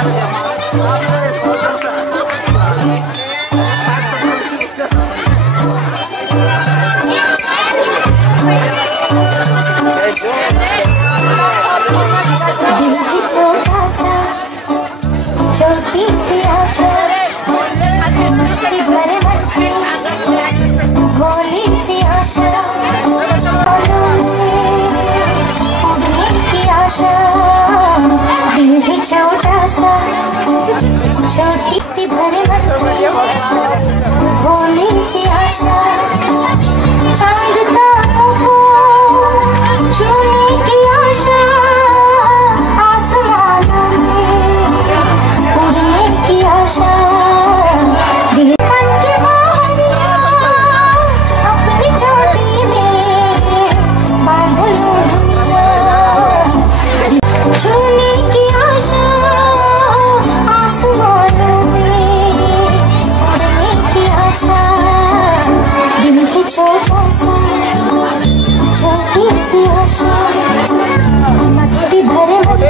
दिल की छोटा सा छोटी सी आशा, मस्ती भरे मन की भोली सी आशा, उड़ने की आशा। दिल की छोटा सा छोटी सी भरे मन की भोली सी आशा, चांद तारों को छूने की आशा, आसमानों में उड़ने की आशा। दिल मन की बाहरिया अपनी चोटी में बांध लो दुनिया, छूने की आशा, आसमानों में उड़ने की आशा। दिल की छोटा सा छोटी सी आशा, मस्ती भरे मन